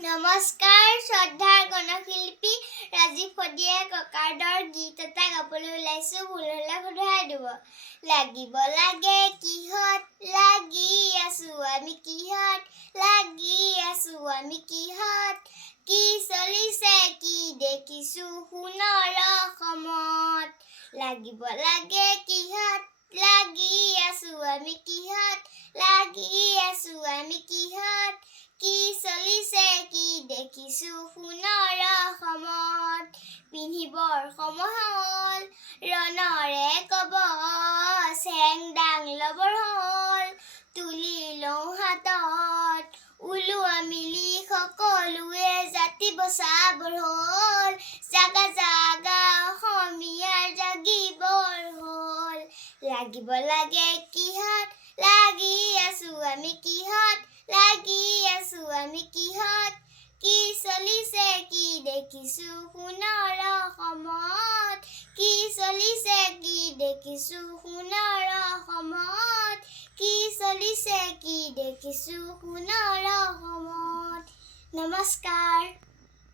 নমস্কাৰ শ্ৰদ্ধাৰ গণশিল্পী ৰাজীৱ শদিয়াই ককাৰ্ডৰ গীত এটা গাবলৈ ওলাইছোঁ ভুল হ'লে শুধৰাই দিব। লাগিব লাগে, কিহত লাগি আছো আমি, কিহত লাগি আছো আমি, কিহত, কি চলিছে, কি দেখিছো সোণৰ অসমত। লাগিব লাগে, কিহত লাগি আছো আমি, কিহত দেখিছো সোণৰ অসমত পিন্ধিবৰ সময় ৰণৰে কব চেং দাং লবৰ হ'ল তুলি লওঁ হাতত ওলোৱা মিলি সকলোৱে জাতি বচাবৰ হ'ল জাগা জাগা অসমীয়াৰ জাগিবৰ হ'ল। লাগিব লাগে কিহত? লাগি আছো আমি কিহত? লাগি আছো আমি কি দেখিছো সোণৰ অসমত। কি চলিছে কি দেখিছো সোণৰ অসমত। কি চলিছে কি দেখিছো সোণৰ অসমত। নমস্কাৰ।